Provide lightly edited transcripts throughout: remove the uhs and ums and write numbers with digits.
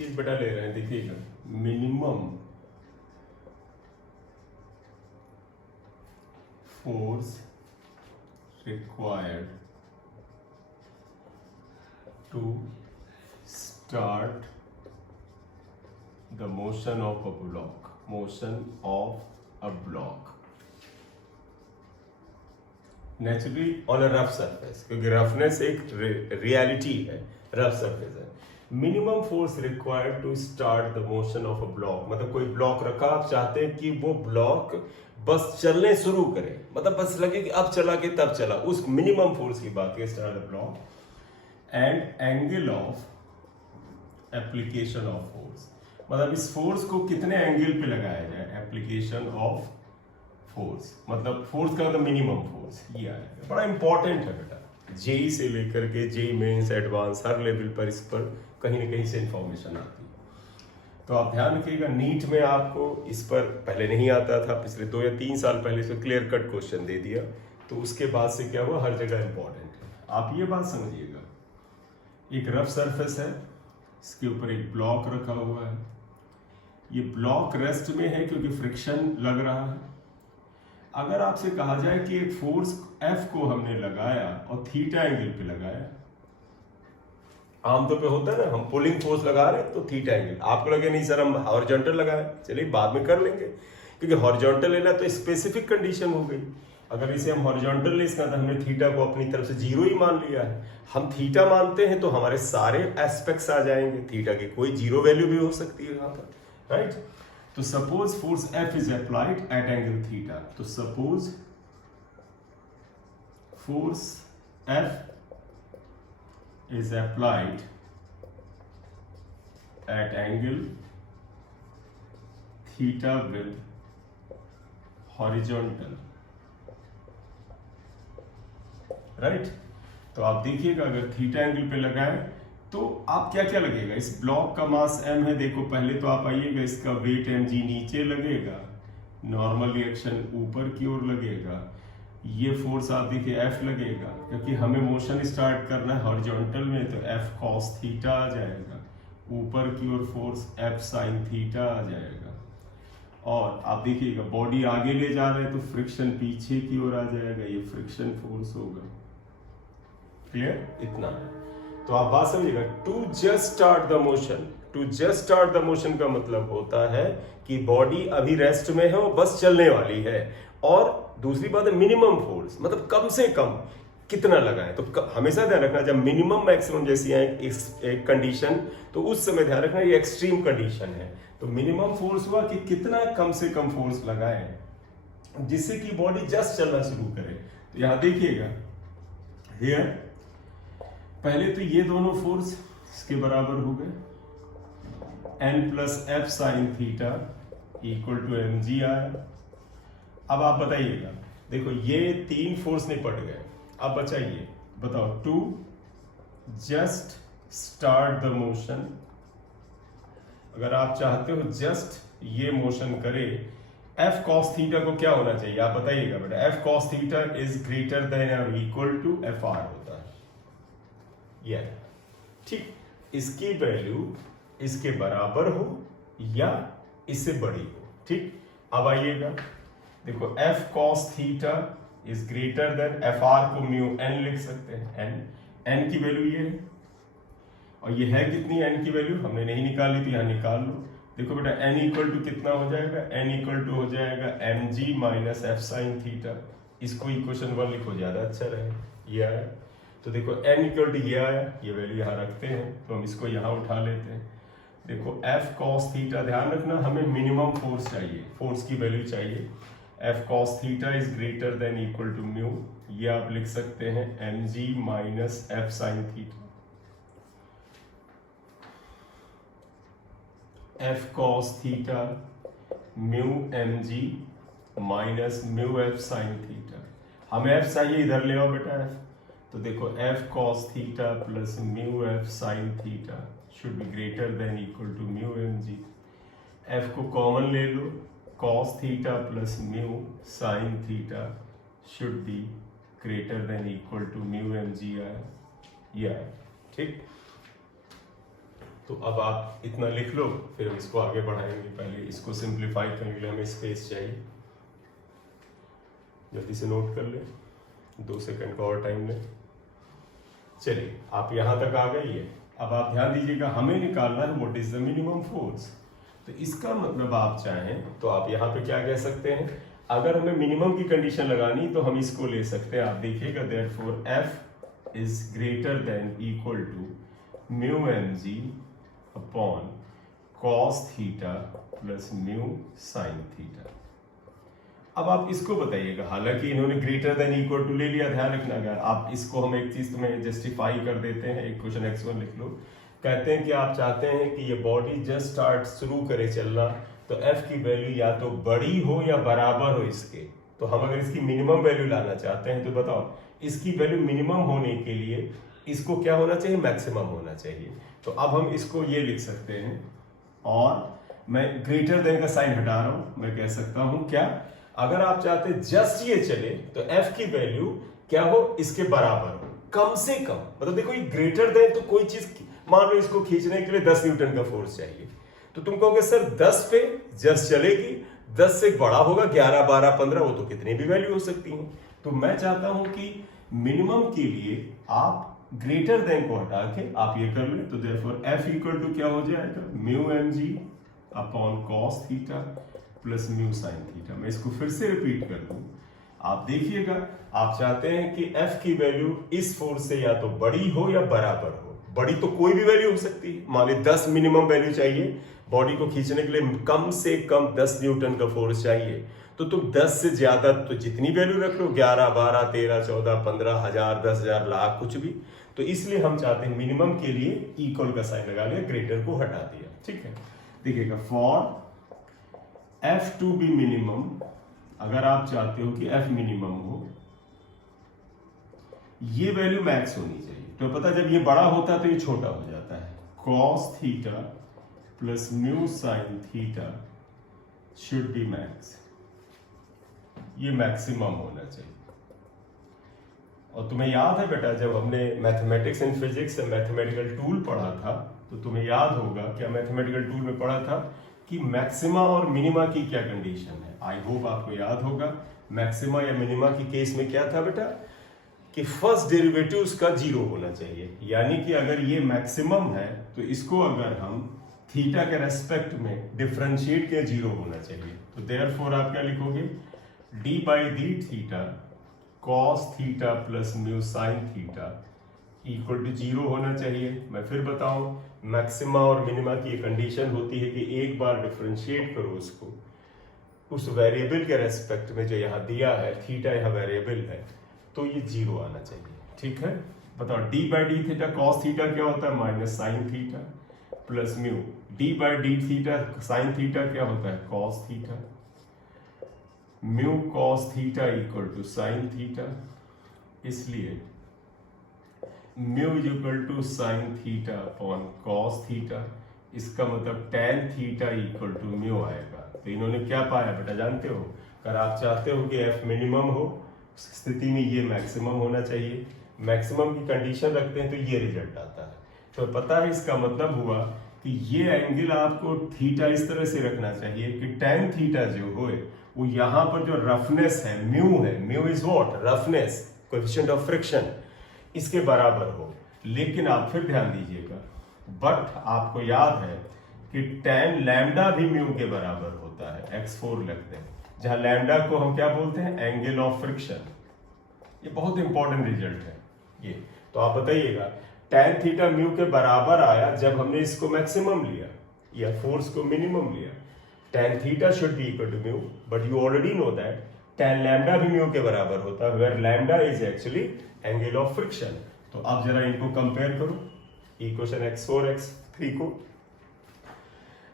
चीज बेटा ले रहे हैं, देखिएगा minimum force required to start the motion of a block, motion of a block naturally on a rough surface, क्योंकि रफनेस एक रियलिटी है, रफ सरफेस है। Minimum force required to start the motion of a block, मतलब कोई block रखा, आप चाहते हैं कि वो ब्लॉक बस चलने शुरू करे, मतलब बस लगे कि अब चला के तब चला, उस मिनिमम फोर्स की बात है, start the block. And angle of application of force, मतलब इस फोर्स को कितने एंगल पे लगाया जाए, एप्लीकेशन ऑफ फोर्स, मतलब फोर्स का मतलब मिनिमम फोर्स, ये आएगा। बड़ा इंपॉर्टेंट है बेटा, जेई से लेकर के जेई मेंस एडवांस हर लेवल पर इस पर कहीं ना कहीं से इंफॉर्मेशन आती है। तो आप ध्यान रखिएगा, नीट में आपको इस पर पहले नहीं आता था, पिछले 2 या 3 साल पहले से क्लियर कट क्वेश्चन दे दिया, तो उसके बाद से क्या हुआ, हर जगह इंपॉर्टेंट है। आप ये बात समझिएगा, एक रफ सरफेस है, इसके ऊपर एक ब्लॉक रखा हुआ है, ये ब्लॉक रेस्ट में है क्योंकि फ्रिक्शन लग रहा है। अगर आपसे कहा जाए कि एक फोर्स F को हमने लगाया और थीटा एंगल पे लगाया, आमतौर पे होता है ना, हम पुलिंग फोर्स लगा रहे हैं तो थीटा एंगल, आपको लगे नहीं सर हम हॉरिजॉन्टल लगाए, चलिए बाद में कर लेंगे, क्योंकि हॉरिजॉन्टल लेना तो स्पेसिफिक कंडीशन हो गई। अगर इसे हम हॉरिजॉन्टल ले इसका, तो हमने थीटा को अपनी तरफ से 0 ही मान लिया है। हम थीटा मानते हैं तो हमारे सारे एस्पेक्ट्स आ जाएंगे, थीटा की कोई 0 वैल्यू भी हो सकती है यहाँ पर, राइट। तो suppose force F is applied at angle theta, तो suppose force F is applied at angle theta with horizontal, right? तो आप देखिएगा अगर थीटा एंगल पे लगाए तो आप क्या क्या लगेगा, इस ब्लॉक का मास m है, देखो पहले तो आप आइएगा, इसका वेट mg नीचे लगेगा, नॉर्मल रिएक्शन ऊपर की ओर लगेगा, ये फोर्स आप देखिए F लगेगा, क्योंकि हमें मोशन स्टार्ट करना है हॉरिजॉन्टल में, तो F cos थीटा आ जाएगा, ऊपर की ओर फोर्स F sin थीटा आ जाएगा, और आप देखिएगा बॉडी आगे ले जा रहे हैं तो फ्रिक्शन पीछे की ओर आ जाएगा, ये फ्रिक्शन फोर्स होगा। क्लियर, इतना है। तो आप बात समझिएगा, to just start the motion, to just start the motion का मतलब होता है कि बॉडी अभी रेस्ट में है और बस चलने वाली है, और दूसरी बात है मिनिमम फोर्स, मतलब कम से कम कितना लगाएं। तो हमेशा ध्यान रखना, जब मिनिमम मैक्सिमम जैसी है एक कंडीशन, तो उस समय ध्यान रखना ये एक्सट्रीम कंडीशन है। तो मिनिमम फोर्स हुआ कि कितना कम से कम फोर्स लगाएं जिससे कि बॉडी जस्ट चलना शुरू करे। तो यहां देखिएगा, हियर पहले तो ये दोनों फोर्स इसके बराबर हो गए, n plus F sine theta equal to mg आया। अब आप बताइएगा, देखो ये 3 फोर्स निपट गए, अब बचाइए, बताओ, to just start the motion, अगर आप चाहते हो जस्ट ये मोशन करे, F cos थीटा को क्या होना चाहिए आप बताइएगा बेटा, F cos theta is greater then और इक्वल टू FR होता है, ये ठीक, इसकी वैल्यू इसके बराबर हो या इससे बड़ी हो, ठीक। अब आइएगा, देखो F cos theta is greater then FR को म्यू n लिख सकते हैं, n की वैल्यू ये है, और ये है कितनी n की वैल्यू हमने नहीं निकाली, तो यहां निकाल लो। देखो बेटा n इक्वल टू कितना हो जाएगा, n इक्वल टू हो जाएगा mg minus F sine theta, इसको इक्वेशन 1 लिखो ज्यादा अच्छा रहे, ये आया। तो देखो n इक्वल टू ये आया, ये वैल्यू यहाँ रखते हैं, तो हम इसको यहाँ उठा लेते हैं। देखो F cos थीटा, ध्यान रखना हमें मिनिमम फोर्स चाहिए, फोर्स की वैल्यू चाहिए, F cos theta is greater than equal to mu, ये आप लिख सकते हैं mg minus F sine theta, F cos theta mu mg minus mu F sine theta, हमें F चाहिए, इधर ले आओ बेटा F, तो देखो F cos theta plus mu F sine theta should be greater than equal to mu mg, F को common ले लो, cos theta plus mu sine theta should be greater than equal to mu mg आया, ये आया, ठीक। तो अब आप इतना लिख लो, फिर हम इसको आगे बढ़ाएंगे। पहले इसको सिंप्लीफाई करने के लिए हमें स्पेस चाहिए। जल्दी से नोट कर ले, 2 सेकंड का और टाइम लें। चलिए, आप यहाँ तक आ गई है। अब आप ध्यान दीजिएगा, हमें निकालना है what is the minimum force. तो इसका मतलब आप चाहें तो आप यहाँ पे क्या कह सकते हैं, अगर हमें मिनिमम की कंडीशन लगानी तो हम इसको ले सकते हैं। आप देखिएगा, therefore F is greater than equal to mu mg upon cos theta plus mu sine theta. अब आप इसको बताइएगा, हालांकि इन्होंने ग्रेटर देन इक्वल टू ले लिया, ध्यान रखना। अगर आप इसको हम एक चीज तुम्हें जस्टिफाई कर देते हैं, एक क्वेश्चन x1 लिख लो। कहते हैं कि आप चाहते हैं कि ये बॉडी जस्ट स्टार्ट शुरू करे चलना, तो f की वैल्यू या तो बड़ी हो या बराबर हो इसके। तो हम अगर इसकी मिनिमम वैल्यू लाना चाहते हैं तो बताओ, इसकी वैल्यू मिनिमम होने के लिए इसको क्या होना चाहिए, मैक्सिमम होना चाहिए। तो अब हम इसको ये लिख सकते हैं, और मैं ग्रेटर देन का साइन हटा रहा हूं। मैं कह सकता हूं क्या, अगर आप चाहते जस्ट ये चले तो f की वैल्यू क्या हो, इसके बराबर हो, कम से कम। मतलब देखो, ये ग्रेटर देन तो कोई चीज, मान लो इसको खींचने के लिए 10 न्यूटन का फोर्स चाहिए, तो तुम कहोगे सर 10 पे जस्ट चलेगी, 10 से बड़ा होगा 11, 12, 15, वो तो कितनी भी वैल्यू हो सकती है। तो मैं चाहता हूं कि मिनिमम के लिए आप ग्रेटर देन को हटा के आप ये कर ले। तो देयरफॉर f इक्वल टू क्या हो जाएगा, mu mg upon cos theta plus mu sine theta. मैं इसको फिर से रिपीट कर दूं, आप देखिएगा, आप चाहते हैं कि f की वैल्यू इस फोर्स से या तो बड़ी हो या बराबर हो। बड़ी तो कोई भी वैल्यू हो सकती है, मान ली 10 मिनिमम वैल्यू चाहिए, बॉडी को खींचने के लिए कम से कम 10 न्यूटन का फोर्स चाहिए। तो तुम 10 से ज्यादा तो जितनी वैल्यू रख लो, 11, 12, 13, 14, 15, 1000, 10,000, लाख, कुछ भी। तो इसलिए हम चाहते हैं मिनिमम के लिए इक्वल का साइन लगा लिया, ग्रेटर को हटा दिया। ठीक है, देखिएगा, for f to be minimum, अगर आप चाहते हो कि f मिनिमम हो, ये वैल्यू मैक्स होनी चाहिए। तो पता, जब ये बड़ा होता है तो ये छोटा हो जाता है। cos theta plus mu sine theta should B max, ये मैक्सिमम होना चाहिए। और तुम्हें याद है बेटा, जब हमने मैथमेटिक्स एंड फिजिक्स से मैथमेटिकल टूल पढ़ा था, तो तुम्हें याद होगा, क्या मैथमेटिकल टूल में पढ़ा था कि मैक्सिमा और मिनिमा की क्या कंडीशन है। आई होप आपको याद होगा, मैक्सिमा या मिनिमा की केस में क्या था बेटा, कि फर्स्ट डेरिवेटिव उसका 0 होना चाहिए। यानी कि अगर ये मैक्सिमम है तो इसको अगर हम थीटा के रेस्पेक्ट में डिफरेंशिएट किया, 0 होना चाहिए। तो देयरफॉर आप क्या लिखोगे, d by D theta cos theta plus mu sine theta equal to 0 होना चाहिए। मैं फिर बताऊं, मैक्सिमा और मिनिमा की कंडीशन होती है कि एक बार डिफरेंशिएट करो उसको उस वेरिएबल के रेस्पेक्ट में जो यहाँ दिया है, थीटा यहाँ वेरिएबल है, तो ये 0 आना चाहिए। ठीक है, बताओ, d by D theta cos theta क्या होता है, minus sine theta plus mu, d by D theta sine theta क्या होता है, cos theta, mu cos theta equal to sine theta. इसलिए mu is equal to sine theta upon cos theta, इसका मतलब tan theta equal to mu आएगा। तो इन्होंने क्या पाया बेटा, जानते हो, अगर आप चाहते हो कि f मिनिमम हो, उस स्थिति में ये मैक्सिमम होना चाहिए। मैक्सिमम की कंडीशन रखते हैं तो ये रिजल्ट आता है। तो पता है, इसका मतलब हुआ कि ये एंगल आपको थीटा इस तरह से रखना चाहिए कि tan थीटा जो हो वो यहाँ पर जो रफनेस है, mu is what, roughness, coefficient of friction, इसके बराबर हो। लेकिन आप फिर ध्यान दीजिएगा, बट आपको याद है कि tan लैम्डा भी म्यू के बराबर होता है, x4 लगते हैं, जहां लैम्डा को हम क्या बोलते हैं, एंगल ऑफ फ्रिक्शन। ये बहुत इंपॉर्टेंट रिजल्ट है ये। तो आप बताइएगा, tan थीटा म्यू के बराबर आया जब हमने इसको मैक्सिमम लिया या फोर्स को मिनिमम लिया। tan theta should be equal to mu, but you already know that tan lambda भी म्यू के बराबर होता है, where lambda is actually angle of friction. तो अब जरा इनको कंपेयर करो, इक्वेशन x4 x3 को।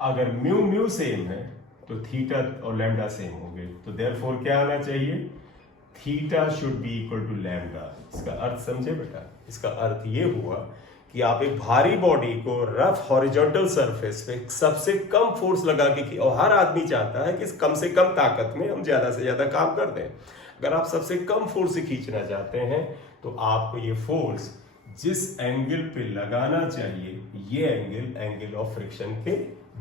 अगर म्यू सेम है तो थीटा और लैम्डा सेम हो गए, तो देयरफॉर क्या आना चाहिए, theta should be equal to lambda. इसका अर्थ समझे बेटा, इसका अर्थ ये हुआ कि आप एक भारी बॉडी को रफ हॉरिजॉन्टल सरफेस पे सबसे कम फोर्स लगा के, और हर आदमी चाहता है कि कम से कम ताकत में हम ज्यादा से ज्यादा काम कर दें। अगर आप सबसे कम फोर्स से खींचना चाहते हैं तो आपको ये फोर्स जिस एंगल पे लगाना चाहिए ये एंगल ऑफ फ्रिक्शन के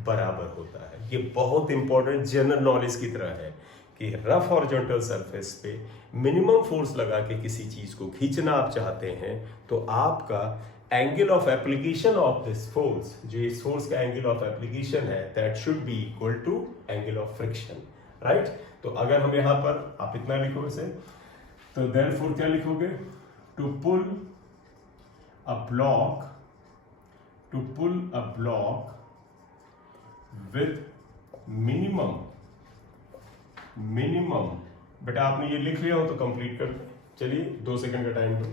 बराबर होता है। ये बहुत इंपॉर्टेंट जनरल नॉलेज की तरह है कि रफ हॉरिजॉन्टल सरफेस पे मिनिमम फोर्स लगा के किसी चीज को खींचना आप चाहते हैं तो आपका angle of application of this force, जो इस फोर्स का एंगल ऑफ एप्लीकेशन है, that should be equal to angle of friction, right. तो अगर हम यहां पर आप इतना लिखो इसे, तो देयरफॉर क्या लिखोगे, to pull a block with minimum बेटा आपने ये लिख लिया हो तो कंप्लीट कर दो। चलिए 2 सेकंड का टाइम दो,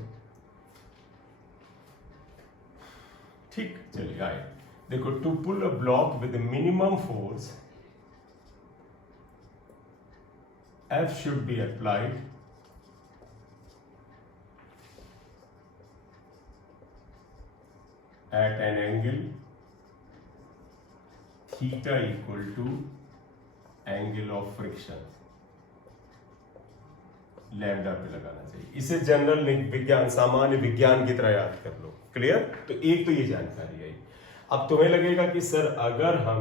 ठीक। चलिए आए, देखो, to pull a block with minimum force F should be applied at an angle theta equal to angle of friction, lambda पे लगाना चाहिए। इसे जनरल विज्ञान, सामान्य विज्ञान की तरह याद कर लो। क्लियर? तो एक तो ये जानकारी आई। अब तुम्हें लगेगा कि सर अगर हम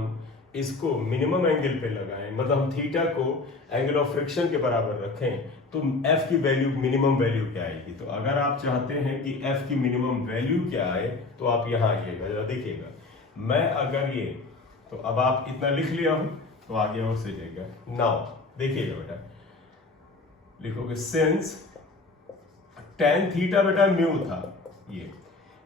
इसको मिनिमम एंगल पे लगाएं, मतलब हम थीटा को एंगल ऑफ फ्रिक्शन के बराबर रखें, तो एफ की वैल्यू, मिनिमम वैल्यू क्या आएगी? तो अगर आप चाहते हैं कि एफ की मिनिमम वैल्यू क्या आए तो आप यहां आइएगा, जरा देखिएगा। मैं अगर ये, तो अब आप इतना लिख लिया हो तो आगे और से जाएगा। नाउ देखिएगा बेटा, लिखोगे सिंस tan थीटा बेटा म्यू था, ये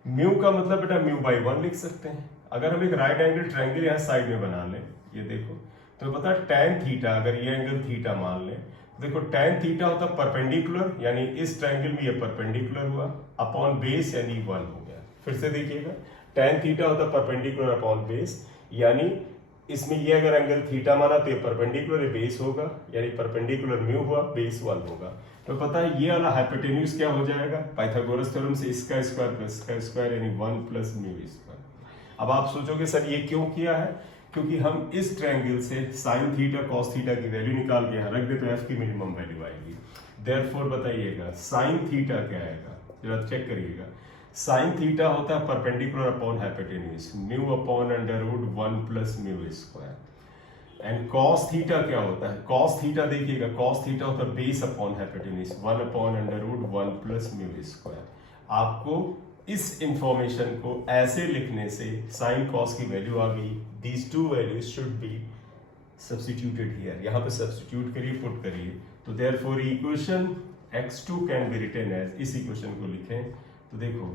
म्यू का मतलब बेटा म्यू बाई 1 लिख सकते हैं। अगर हम एक राइट एंगल ट्रायंगल यहां साइड में बना लें, ये देखो, तो पता tan थीटा, अगर ये एंगल थीटा मान लें, देखो tan थीटा होता परपेंडिकुलर, यानी इस ट्रायंगल में ये परपेंडिकुलर हुआ, अपॉन बेस यानी 1 हो गया। फिर से देखिएगा, tan थीटा होता परपेंडिकुलर अपॉन बेस, यानी इसमें ये अगर एंगल थीटा माना तो ये परपेंडिकुलर बेस होगा, यानी परपेंडिकुलर म्यू हुआ, बेस 1 होगा। तो पता है ये वाला हाइपोटेन्यूज क्या हो जाएगा, पाइथागोरस थ्योरम से इसका स्क्वायर प्लस इसका स्क्वायर यानी 1 प्लस म्यू स्क्वायर। अब आप सोचोगे सर ये क्यों किया है? क्योंकि हम इस ट्रायंगल से साइन थीटा कॉस थीटा की वैल्यू निकाल के यहाँ रख दे तो एफ की मिनिमम वैल्यू आएगी। देयरफॉर बताइएगा साइन थीटा क्या आएगा, जरा चेक करिएगा। साइन थीटा होता है perpendicular upon hypotenuse, mu upon under root 1 plus mu square. And cos theta क्या होता है? कॉस थीटा देखिएगा, कॉस थीटा होता है base upon hypotenuse, 1 upon under root 1 plus mu square. आपको इस इंफॉर्मेशन को ऐसे लिखने से साइन कॉस की वैल्यू आ गई। These two values should be substituted here, यहाँ पे सब्स्टिट्यूट करिए, पुट करिए। तो therefore equation x2 can be written as, इस इक्वेशन को लिखें तो देखो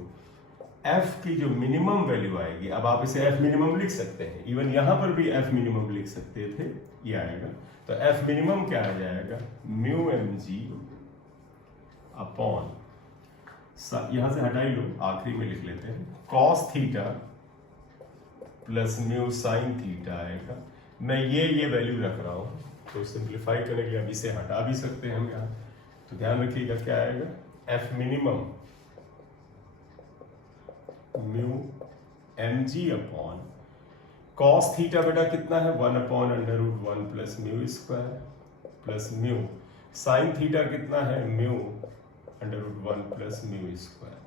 f की जो मिनिमम वैल्यू आएगी, अब आप इसे f मिनिमम लिख सकते हैं, इवन यहां पर भी f मिनिमम लिख सकते थे, ये आएगा। तो f मिनिमम क्या आ जाएगा, म्यू mg अपॉन, यहां से हटाई लो, आखिरी में लिख लेते हैं, cos theta plus mu sine theta आएगा। मैं ये वैल्यू रख रहा हूं, तो सिंप्लीफाई करने के लिए अब इसे हटा भी सकते हैं हम यहाँ। तो ध्यान रखिएगा क्या आएगा, f minimum mu mg upon cos theta बेटा कितना है, 1 upon under root 1 plus mu square plus mu sine theta कितना है, mu under root 1 plus mu square,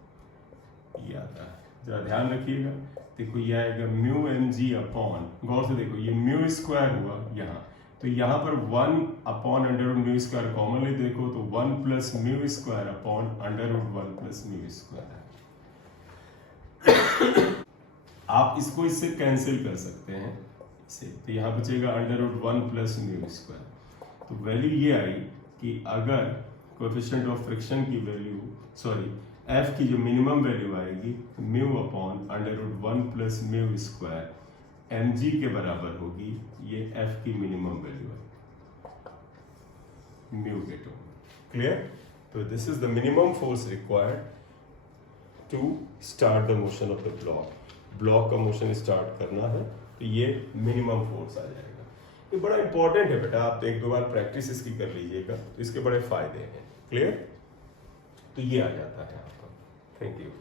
ये आता है। जरा ध्यान रखिएगा, देखो ये आएगा म्यू mg अपॉन, गौर से देखो ये म्यू स्क्वायर हुआ यहाँ, तो यहाँ पर 1 upon under root mu square common ले देखो तो 1 plus mu square upon under root 1 plus mu square है। आप इसको इससे कैंसिल कर सकते हैं इसे, तो यहाँ बचेगा under root 1 plus mu square. तो वैल्यू ये आई कि अगर कोएफिशिएंट ऑफ फ्रिक्शन की वैल्यू, सॉरी एफ की जो मिनिमम वैल्यू आएगी mu upon under root 1 plus mu square mg के बराबर होगी, ये f की मिनिमम वैल्यू है म्यू के टर्म। क्लियर? तो this is the minimum force required to start the motion of the block. Block का मोशन स्टार्ट करना है तो ये मिनिमम फोर्स आ जाएगा। ये बड़ा इंपॉर्टेंट है बेटा, आप तो 1-2 बार प्रैक्टिस इसकी कर लीजिएगा तो इसके बड़े फायदे हैं। क्लियर? तो ये आ जाता है आपका। Thank you.